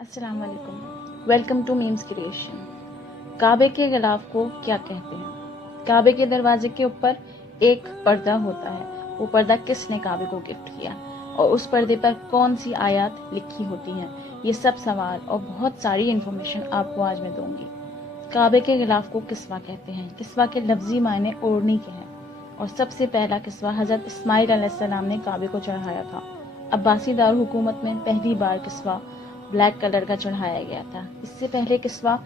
السلام علیکم، welcome to memes creation. کعبے کے غلاف کو کیا کہتے ہیں؟ کعبے کے دروازے کے اوپر ایک پردہ ہوتا ہے۔ وہ پردہ کس نے کعبے کو گفٹ کیا اور اس پردے پر کون سی آیات لکھی ہوتی ہیں؟ یہ سب سوال اور بہت ساری انفارمیشن آپ کو آج میں دوں گی۔ کعبے کے غلاف کو کسوہ کہتے ہیں۔ کسوہ کے لفظی معنی اوڑھنی کے ہیں اور سب سے پہلا کسوہ حضرت اسماعیل علیہ السلام نے کعبے کو چڑھایا تھا۔ عباسی دارالحکومت میں پہلی بار کسوہ بلیک کلر کا چڑھایا گیا تھا۔ اس سے پہلے کسوہ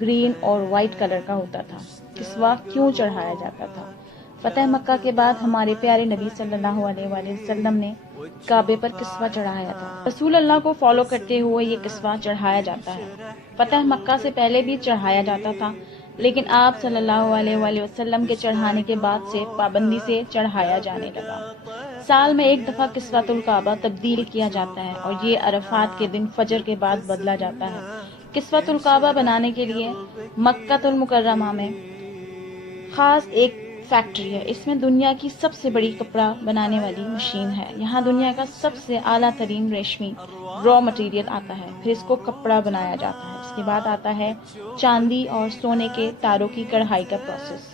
گرین اور وائٹ کلر کا ہوتا تھا۔ کسوہ کیوں چڑھایا جاتا تھا؟ فتح مکہ کے بعد ہمارے پیارے نبی صلی اللہ علیہ وآلہ وسلم نے کعبے پر کسوہ چڑھایا تھا۔ رسول اللہ کو فالو کرتے ہوئے یہ کسوہ چڑھایا جاتا ہے۔ فتح مکہ سے پہلے بھی چڑھایا جاتا تھا، لیکن آپ صلی اللہ علیہ وآلہ وسلم کے چڑھانے کے بعد سے پابندی سے چڑھایا جانے لگا۔ سال میں ایک دفعہ کسوۃ الکعبہ تبدیل کیا جاتا ہے اور یہ عرفات کے دن فجر کے بعد بدلا جاتا ہے۔ کسوۃ الکعبہ بنانے کے لیے مکہ المکرمہ میں خاص ایک فیکٹری ہے۔ اس میں دنیا کی سب سے بڑی کپڑا بنانے والی مشین ہے۔ یہاں دنیا کا سب سے اعلیٰ ترین ریشمی را مٹیریل آتا ہے، پھر اس کو کپڑا بنایا جاتا ہے۔ اس کے بعد آتا ہے چاندی اور سونے کے تاروں کی کڑھائی کا پروسیس،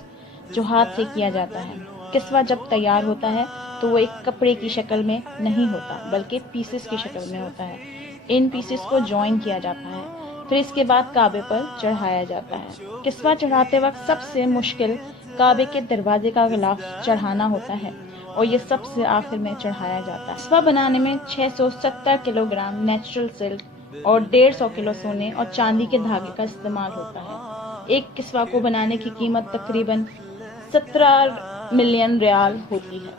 جو ہاتھ سے کیا جاتا ہے۔ کسوہ جب تیار ہوتا ہے تو وہ ایک کپڑے کی شکل میں نہیں ہوتا بلکہ پیسز کی شکل میں ہوتا ہے۔ ان پیسز کو جوائن کیا جاتا ہے، پھر اس کے بعد کعبے پر چڑھایا جاتا ہے۔ کسوہ چڑھاتے وقت سب سے مشکل کعبے کے دروازے کا غلاف چڑھانا ہوتا ہے اور یہ سب سے آخر میں چڑھایا جاتا ہے۔ کسوہ بنانے میں 670 کلو گرام نیچرل سلک اور 150 کلو سونے اور چاندی کے دھاگے کا استعمال ہوتا ہے۔ ایک کسوہ کو بنانے کی قیمت تقریباً 17 ملین ریال ہوتی ہے۔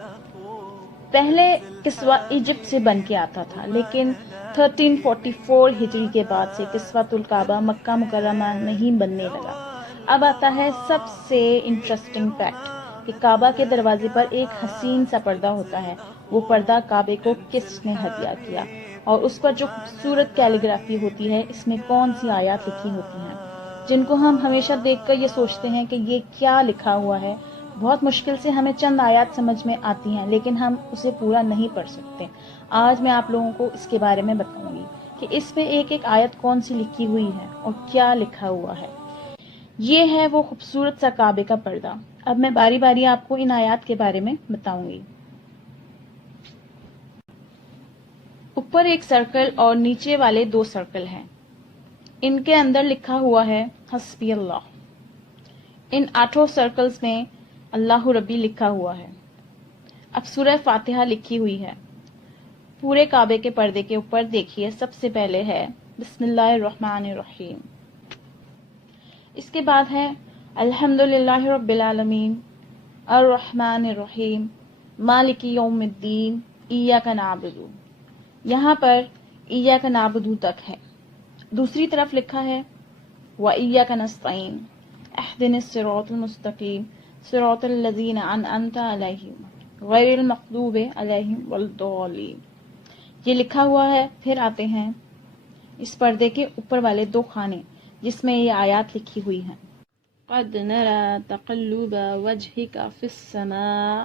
پہلے کسوہ ایجپٹ سے بن کے آتا تھا، لیکن 1344 ہجری کے بعد سے کسوۃ الکعبہ مکہ مکرمہ میں ہی بننے لگا۔ اب آتا ہے سب سے انٹرسٹنگ فیکٹ کہ کعبہ کے دروازے پر ایک حسین سا پردہ ہوتا ہے۔ وہ پردہ کعبے کو کس نے ہدیہ کیا اور اس پر جو خوبصورت کیلیگرافی ہوتی ہے، اس میں کون سی آیات لکھی ہوتی ہیں جن کو ہم ہمیشہ دیکھ کر یہ سوچتے ہیں کہ یہ کیا لکھا ہوا ہے۔ بہت مشکل سے ہمیں چند آیات سمجھ میں آتی ہیں، لیکن ہم اسے پورا نہیں پڑھ سکتے۔ آج میں آپ لوگوں کو اس کے بارے میں بتاؤں گی کہ اس میں ایک ایک آیت کون سی لکھی ہوئی ہے اور کیا لکھا ہوا ہے۔ یہ ہے وہ خوبصورت سا کعبے کا پردہ۔ اب میں باری باری آپ کو ان آیات کے بارے میں بتاؤں گی۔ اوپر ایک سرکل اور نیچے والے 2 سرکل ہیں۔ ان کے اندر لکھا ہوا ہے حسبی اللہ۔ ان 8 سرکلز میں اللہ ربی لکھا ہوا ہے۔ اب سورہ فاتحہ لکھی ہوئی ہے۔ پورے کعبے کے پردے کے اوپر دیکھیے، سب سے پہلے ہے بسم اللہ الرحمن الرحیم۔ اس کے بعد ہے الحمدللہ رب العالمین الرحمن الرحیم مالک یوم الدین ایاک نعبد۔ یہاں پر ایاک نعبد تک ہے۔ دوسری طرف لکھا ہے وَإِيَّاكَ نَسْتَعِينُ اهْدِنَا الصِّرَاطَ الْمُسْتَقِيمَ صِرَاطَ الَّذِينَ أَنْعَمْتَ عَلَيْهِمْ غَيْرِ الْمَغْضُوبِ عَلَيْهِمْ وَلَا الضَّالِّينَ۔ یہ لکھا ہوا ہے۔ پھر آتے ہیں اس پردے کے اوپر والے 2 خانے جس میں یہ آیات لکھی ہوئی ہیں۔ قَدْ نَرَى تَقَلُّبَ وَجْهِكَ فِي السَّمَاءِ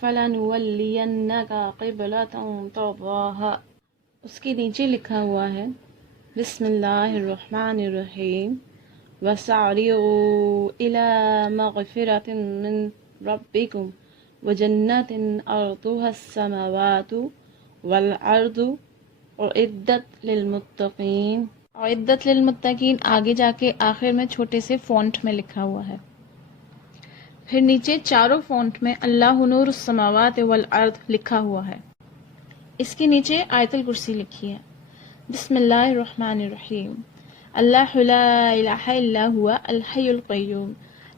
فَلَنُوَلِّيَنَّكَ قِبْلَةً تَرْضَاهَا۔ اس کے نیچے لکھا ہوا ہے بسم اللہ الرحمن الرحیم وَسَارِعُوا إِلَى مَغْفِرَةٍ مِّن رَبِّكُمْ وَجَنَّةٍ أَرْضُهَا السَّمَاوَاتُ وَالْأَرْضُ أُعِدَّتْ لِلْمُتَّقِينَ۔ أُعِدَّتْ لِلْمُتَّقِينَ آگے جا کے آخر میں چھوٹے سے فونٹ میں لکھا ہوا ہے۔ پھر نیچے چاروں فونٹ میں اللہ نور السماوات والارض لکھا ہوا ہے۔ اس کے نیچے آیت الکرسی لکھی ہے بسم اللہ الرحمن الرحیم اللہ لا الہ الا هو الحی القیوم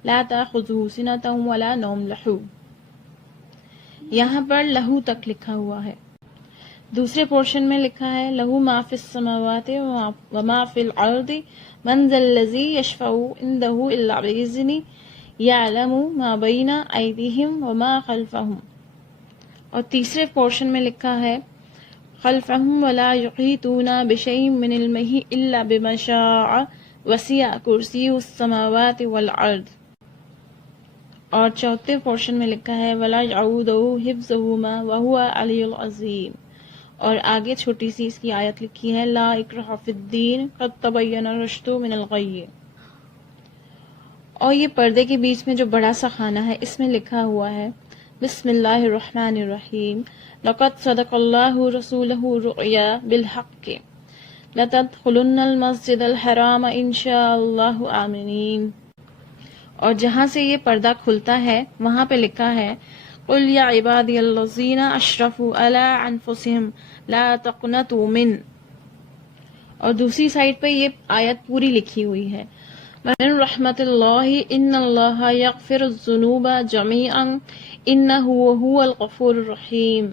لا تأخذہ سنۃ ولا نوم لہو۔ یہاں پر لہو تک لکھا ہوا ہے۔ دوسرے پورشن میں لکھا ہے لہو ما فی السماوات وما فی الارض من ذا الذی یشفع عندہ الا بإذنہ یعلم ما بین ایدیہم وما خلفہم۔ اور تیسرے پورشن میں لکھا ہے خلفہم ولا یحیطون بشیء من علمہ الا بما شاء وسع کرسیہ السماوات والارض۔ اور چوتھے پورشن میں لکھا ہے ولا یعودہ حفظہما وہو العلی العظیم۔ اور آگے چھوٹی سی اس کی آیت لکھی ہے لا اکراہ فی الدین قد تبین الرشد من الغی. اور یہ پردے کے بیچ میں جو بڑا سا خانہ ہے اس میں لکھا ہوا ہے بسم اللہ الرحمن الرحیم لقد صدق اللہ رسولہ الرؤیا بالحق لتدخلن المسجد الحرام انشاء اللہ آمنین. اور جہاں سے یہ پردہ کھلتا ہے وہاں پہ لکھا ہے قل یا عبادی الذین اشرفوا علی انفسہم لا تقنطوا من. اور دوسری سائڈ پہ یہ آیت پوری لکھی ہوئی ہے من رحمت اللہ ان اللہ یغفر الذنوب جمیعا انہ هو الغفور الرحیم.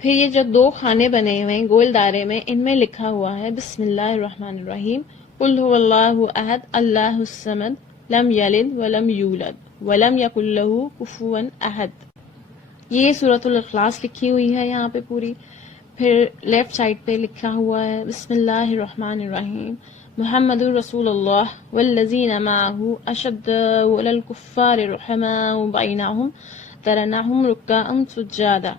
پھر یہ جو دو خانے بنے ہوئے ہیں گول دائرے میں ان میں لکھا ہوا ہے بسم اللہ الرحمن الرحیم قل هو اللہ احد اللہ الصمد لم یلد ولم یولد ولم یکن لہ کفوا احد. یہ سورۃ الاخلاص لکھی ہوئی ہے یہاں پہ پوری. پھر لیفٹ سائڈ پہ لکھا ہوا ہے بسم اللہ الرحمن الرحیم محمد رسول اللہ والذین معه اشداء علی الکفار رحماء بینہم ترناہم رکعا سجادا.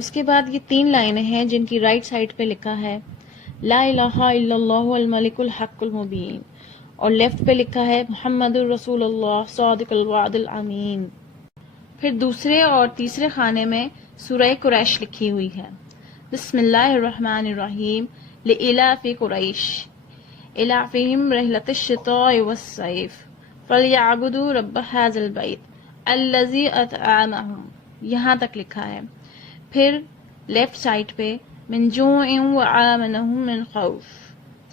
اس کے بعد یہ 3 لائنیں ہیں جن کی رائٹ سائڈ پہ لکھا ہے لا الہ الا اللہ الملک الحق المبین اور لیفٹ پہ لکھا ہے محمد رسول اللہ صادق الوعد الامین. پھر دوسرے اور تیسرے خانے میں سورہ قریش لکھی ہوئی ہے بسم اللہ الرحمن الرحیم لإلاف قریش إلافهم رحلة الشتاء والصيف فليعبدوا رب هذا البيت الذي أطعمهم. یہاں تک لکھا ہے. پھر لیفٹ سائڈ پہ من جوع وآمنهم من خوف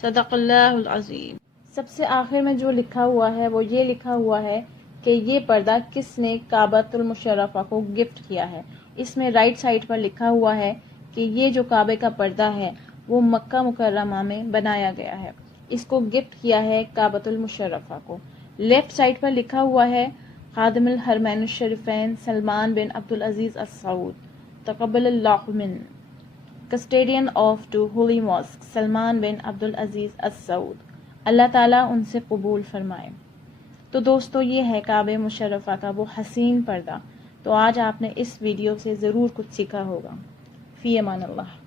صدق اللہ العظیم. سب سے آخر میں جو لکھا ہوا ہے وہ یہ لکھا ہوا ہے کہ یہ پردہ کس نے کعبۃ المشرفہ کو گفٹ کیا ہے. اس میں رائٹ سائڈ پر لکھا ہوا ہے کہ یہ جو کعبے کا پردہ ہے وہ مکہ مکرمہ میں بنایا گیا ہے. اس کو گفٹ کیا ہے کعبۃ المشرفہ کو. لیفٹ سائڈ پر لکھا ہوا ہے خادم الحرمین الشریفین سلمان بن عبدالعزیز السعود تقبل اللہ من کسٹیڈین آف 2 ہولی ماسک سلمان بن عبدالعزیز السعود. اللہ تعالیٰ ان سے قبول فرمائے. تو دوستو یہ ہے کعبہ مشرفہ کا وہ حسین پردہ. تو آج آپ نے اس ویڈیو سے ضرور کچھ سیکھا ہوگا. فی امان اللہ.